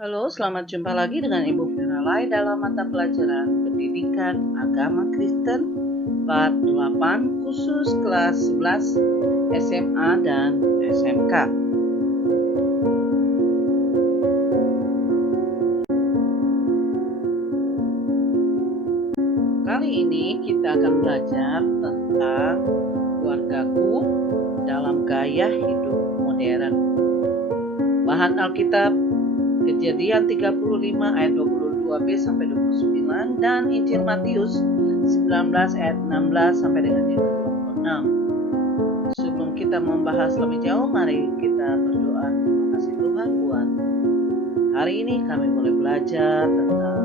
Halo, selamat jumpa lagi dengan Ibu Firalai dalam mata pelajaran Pendidikan Agama Kristen part 8 khusus kelas 11 SMA dan SMK. Kali ini kita akan belajar tentang keluargaku dalam gaya hidup modern. Bahan Alkitab Kejadian 35 ayat 22b sampai 29 dan Injil Matius 19 ayat 16 sampai dengan yang ke-26. Sebelum kita membahas lebih jauh, mari kita berdoa. Terima kasih Tuhan buat hari ini kami boleh belajar tentang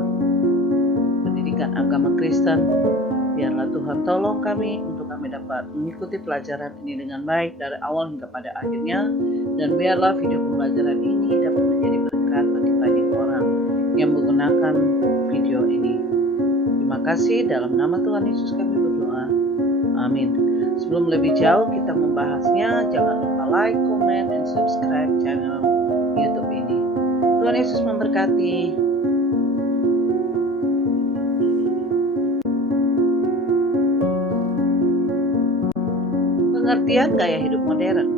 pendidikan agama Kristen. Biarlah Tuhan tolong kami untuk kami dapat mengikuti pelajaran ini dengan baik dari awal hingga pada akhirnya, dan biarlah video pembelajaran ini dapat menjadi berkat bagi banyak orang yang menggunakan video ini. Terima kasih, dalam nama Tuhan Yesus kami berdoa. Amin. Sebelum lebih jauh kita membahasnya, jangan lupa like, comment, dan subscribe channel YouTube ini. Tuhan Yesus memberkati. Pengertian gaya hidup modern.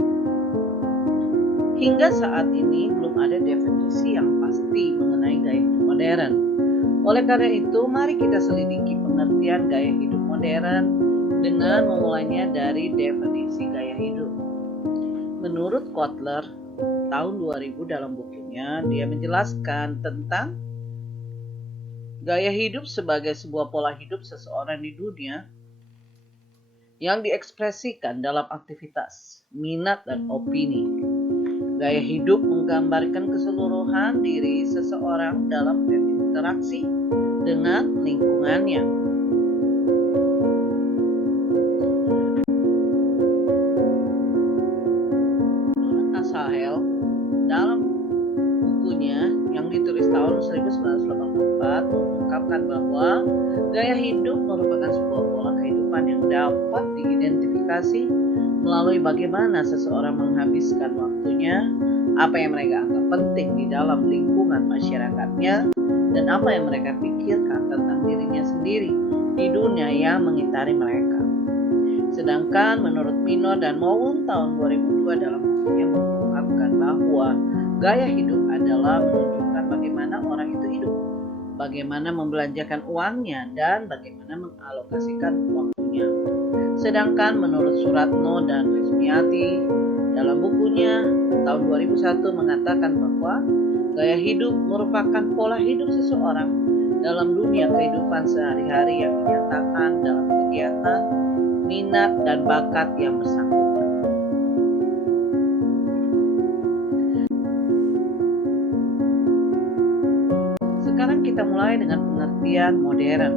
Hingga saat ini belum ada definisi yang pasti mengenai gaya hidup modern. Oleh karena itu, mari kita selidiki pengertian gaya hidup modern dengan memulainya dari definisi gaya hidup. Menurut Kotler, tahun 2000 dalam bukunya, dia menjelaskan tentang gaya hidup sebagai sebuah pola hidup seseorang di dunia yang diekspresikan dalam aktivitas, minat, dan opini. Gaya hidup menggambarkan keseluruhan diri seseorang dalam berinteraksi dengan lingkungannya. Menurut Asahel, dalam bukunya yang ditulis tahun 1984 mengungkapkan bahwa gaya hidup merupakan sebuah pola kehidupan yang dapat diidentifikasi melalui bagaimana seseorang menghabiskan waktunya, apa yang mereka anggap penting di dalam lingkungan masyarakatnya, dan apa yang mereka pikirkan tentang dirinya sendiri di dunia yang mengitari mereka. Sedangkan menurut Mino dan Mowen tahun 2002 dalam bukunya mengungkapkan bahwa gaya hidup adalah menunjukkan bagaimana orang itu hidup, bagaimana membelanjakan uangnya, dan bagaimana mengalokasikan waktunya. Sedangkan menurut Suratno dan Rismiati dalam bukunya tahun 2001 mengatakan bahwa gaya hidup merupakan pola hidup seseorang dalam dunia kehidupan sehari-hari yang dinyatakan dalam kegiatan, minat, dan bakat yang bersangkutan. Sekarang kita mulai dengan pengertian modern.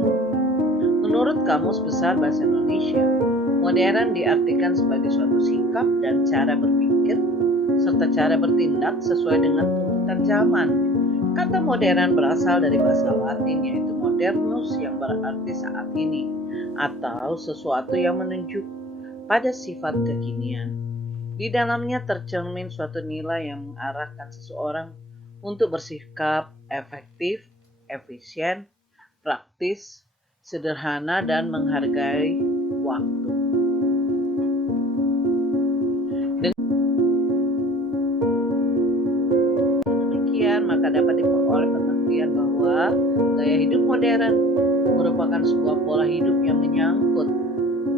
Menurut Kamus Besar Bahasa Indonesia, modern diartikan sebagai suatu sikap dan cara berpikir serta cara bertindak sesuai dengan tuntutan zaman. Kata modern berasal dari bahasa Latin yaitu modernus yang berarti saat ini atau sesuatu yang menunjuk pada sifat kekinian. Di dalamnya tercermin suatu nilai yang mengarahkan seseorang untuk bersikap efektif, efisien, praktis, sederhana, dan menghargai waktu. Demikian, maka dapat diperoleh pengertian bahwa gaya hidup modern merupakan sebuah pola hidup yang menyangkut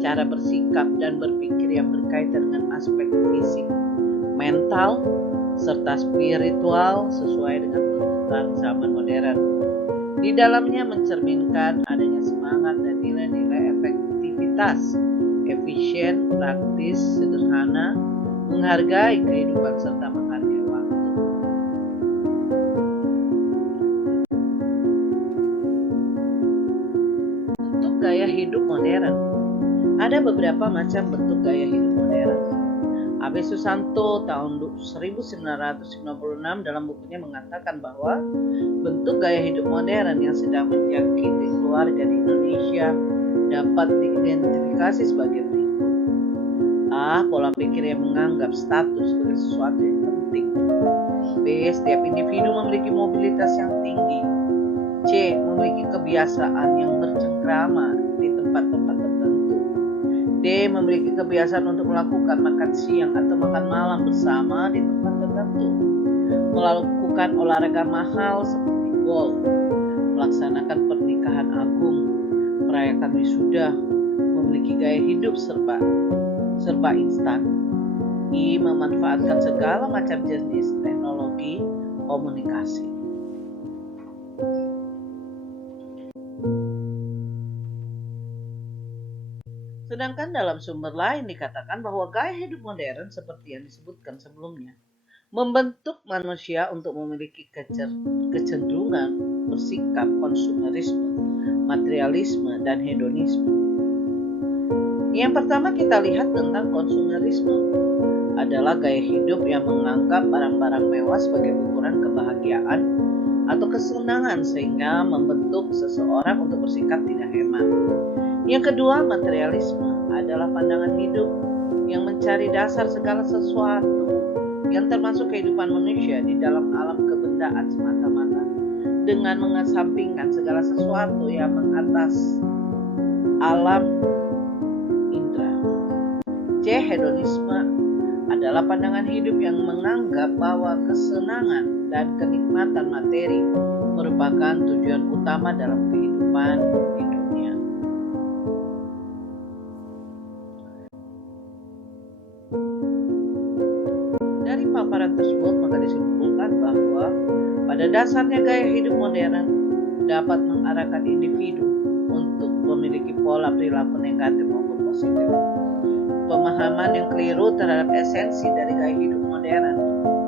cara bersikap dan berpikir yang berkaitan dengan aspek fisik, mental, serta spiritual sesuai dengan tuntutan zaman modern. Di dalamnya mencerminkan adanya semangat dan nilai-nilai efektivitas, efisien, praktis, sederhana, menghargai kehidupan serta menghargai waktu. Bentuk gaya hidup modern. Ada beberapa macam bentuk gaya hidup modern. A.B. Susanto tahun 1996 dalam bukunya mengatakan bahwa bentuk gaya hidup modern yang sedang menjangkiti keluarga di Indonesia dapat diidentifikasi sebagai berikut. A. Pola pikir yang menganggap status sebagai sesuatu yang penting. B. Setiap individu memiliki mobilitas yang tinggi. C. Memiliki kebiasaan yang bercengkrama di tempat-tempat tertentu. D. Memiliki kebiasaan untuk melakukan makan siang atau makan malam bersama di tempat tertentu. Melakukan olahraga mahal seperti golf. Melaksanakan pernikahan agung. Merayakan wisuda. Memiliki gaya hidup serba instan. I. Memanfaatkan segala macam jenis teknologi komunikasi. Sedangkan dalam sumber lain dikatakan bahwa gaya hidup modern seperti yang disebutkan sebelumnya membentuk manusia untuk memiliki kecenderungan bersikap konsumerisme, materialisme, dan hedonisme. Yang pertama kita lihat tentang konsumerisme adalah gaya hidup yang menganggap barang-barang mewah sebagai ukuran kebahagiaan atau kesenangan sehingga membentuk seseorang untuk bersikap tidak hemat. Yang kedua, materialisme adalah pandangan hidup yang mencari dasar segala sesuatu yang termasuk kehidupan manusia di dalam alam kebendaan semata-mata dengan mengesampingkan segala sesuatu yang mengatas alam indera. C. Hedonisme adalah pandangan hidup yang menganggap bahwa kesenangan dan kenikmatan materi merupakan tujuan utama dalam kehidupan di dunia. Dari paparan tersebut maka disimpulkan bahwa pada dasarnya gaya hidup modern dapat mengarahkan individu untuk memiliki pola perilaku negatif maupun positif. Pemahaman yang keliru terhadap esensi dari gaya hidup modern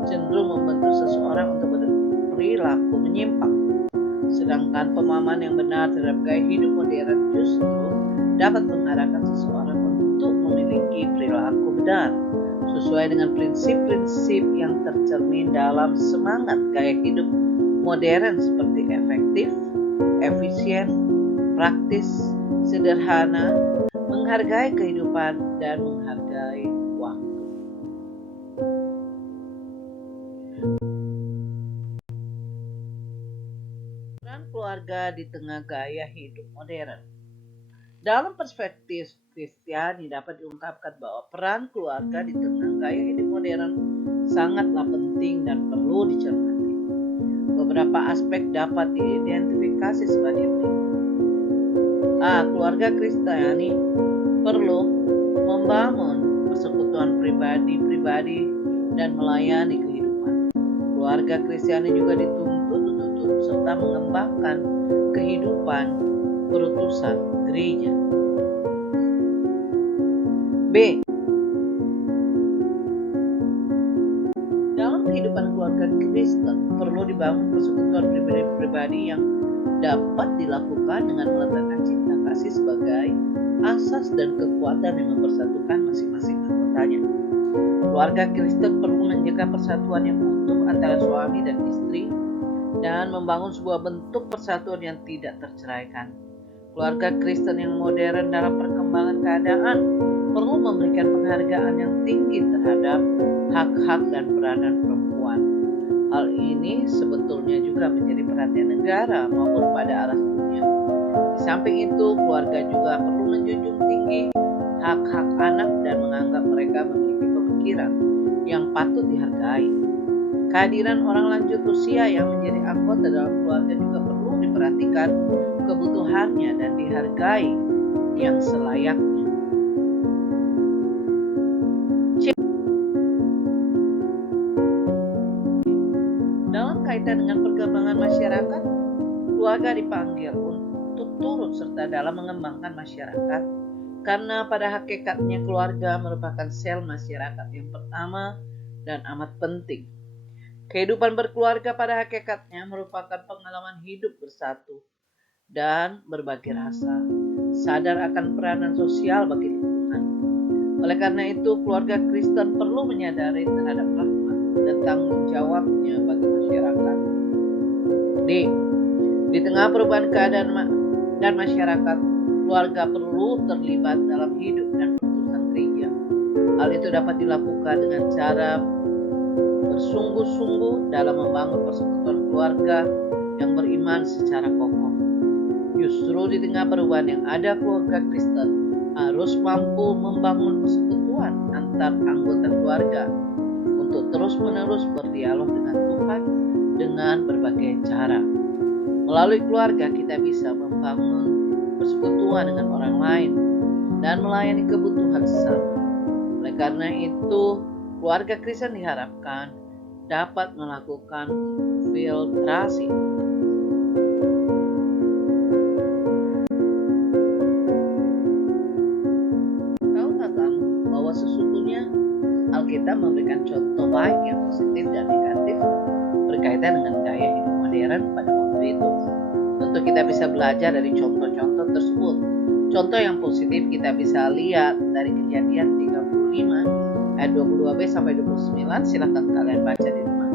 cenderung membentuk seseorang untuk berperilaku menyimpang. Sedangkan pemahaman yang benar terhadap gaya hidup modern justru dapat mengarahkan seseorang untuk memiliki perilaku benar sesuai dengan prinsip-prinsip yang tercermin dalam semangat gaya hidup modern seperti efektif, efisien, praktis, sederhana, menghargai kehidupan, dan menghargai waktu. Peran keluarga di tengah gaya hidup modern. Dalam perspektif Kristiani dapat diungkapkan bahwa peran keluarga di tengah gaya hidup modern sangatlah penting dan perlu dicermati. Beberapa aspek dapat diidentifikasi sebagai berikut. A. Keluarga Kristiani perlu membangun persekutuan pribadi dan melayani kehidupan. Keluarga Kristiani juga dituntut untuk serta mengembangkan kehidupan perutusan gereja. B. Dalam kehidupan keluarga Kristen perlu dibangun persekutuan pribadi yang dapat dilakukan dengan meletakkan cinta kasih sebagai asas dan kekuatan yang mempersatukan masing-masing anggotanya. Keluarga Kristen perlu menjaga persatuan yang utuh antara suami dan istri dan membangun sebuah bentuk persatuan yang tidak terceraikan. Keluarga Kristen yang modern dalam perkembangan keadaan perlu memberikan penghargaan yang tinggi terhadap hak-hak dan peranan perempuan. Hal ini sebetulnya juga menjadi perhatian negara maupun pada arah dunia. Di samping itu, keluarga juga perlu menjunjung tinggi hak-hak anak dan menganggap mereka memiliki pemikiran yang patut dihargai. Kehadiran orang lanjut usia yang menjadi anggota dalam keluarga juga perlu diperhatikan kebutuhannya dan dihargai yang selayaknya. Dalam kaitan dengan perkembangan masyarakat, keluarga dipanggil untuk turut serta dalam mengembangkan masyarakat karena pada hakikatnya keluarga merupakan sel masyarakat yang pertama dan amat penting. Kehidupan berkeluarga pada hakikatnya merupakan pengalaman hidup bersatu dan berbagi rasa, sadar akan peranan sosial bagi lingkungan. Oleh karena itu, keluarga Kristen perlu menyadari terhadap rahmat dan tanggung jawabnya bagi masyarakat. D. Di tengah perubahan keadaan dan masyarakat, keluarga perlu terlibat dalam hidup dan perutusan gereja. Hal itu dapat dilakukan dengan cara bersungguh-sungguh dalam membangun persekutuan keluarga yang beriman secara kokoh. Justru di tengah perubahan yang ada, keluarga Kristen harus mampu membangun persekutuan antar anggota keluarga untuk terus-menerus berdialog dengan Tuhan dengan berbagai cara. Melalui keluarga kita bisa membangun persekutuan dengan orang lain dan melayani kebutuhan sesama. Oleh karena itu, keluarga Kristen diharapkan dapat melakukan filtrasi. Tahukah kamu bahwa sesungguhnya Alkitab memberikan contoh baik yang positif dan negatif berkaitan dengan gaya hidup modern pada waktu itu. Tentu kita bisa belajar dari contoh-contoh tersebut. Contoh yang positif kita bisa lihat dari Kejadian 35 ayat 22b sampai 29, silahkan kalian baca di rumah.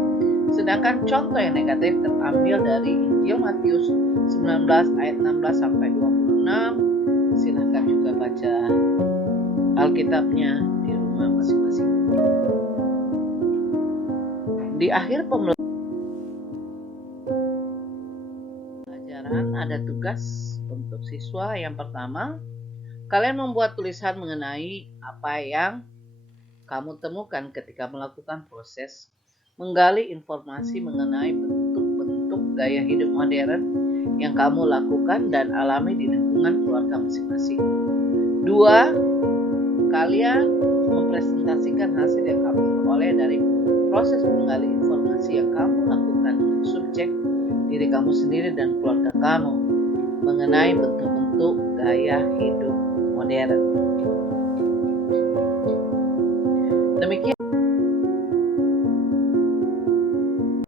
Sedangkan contoh yang negatif terambil dari Injil Matius 19 ayat 16 sampai 26. Silahkan juga baca Alkitabnya di rumah masing-masing. Di akhir pembelajaran ada tugas untuk siswa. Yang pertama, kalian membuat tulisan mengenai apa yang kamu temukan ketika melakukan proses menggali informasi mengenai bentuk-bentuk gaya hidup modern yang kamu lakukan dan alami di lingkungan keluarga masing-masing. 2, kalian mempresentasikan hasil yang kamu peroleh dari proses menggali informasi yang kamu lakukan dengan subjek diri kamu sendiri dan keluarga kamu mengenai bentuk-bentuk gaya hidup modern. Demikian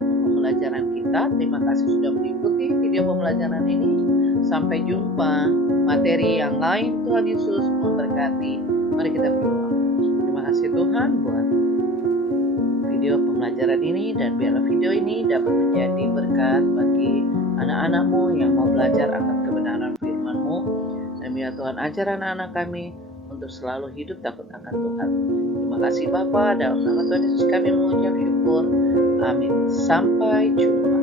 pembelajaran kita. Terima kasih sudah mengikuti video pembelajaran ini. Sampai jumpa materi yang lain. Tuhan Yesus memberkati. Mari kita berdoa. Terima kasih Tuhan buat video pembelajaran ini, dan biarlah video ini dapat menjadi berkat bagi anak-anak-Mu yang mau belajar akan kebenaran firman-Mu. Dan biar Tuhan ajar anak-anak kami untuk selalu hidup takut akan Tuhan. Terima kasih Bapa, dalam nama Tuhan Yesus kami mengucap syukur. Amin. Sampai jumpa.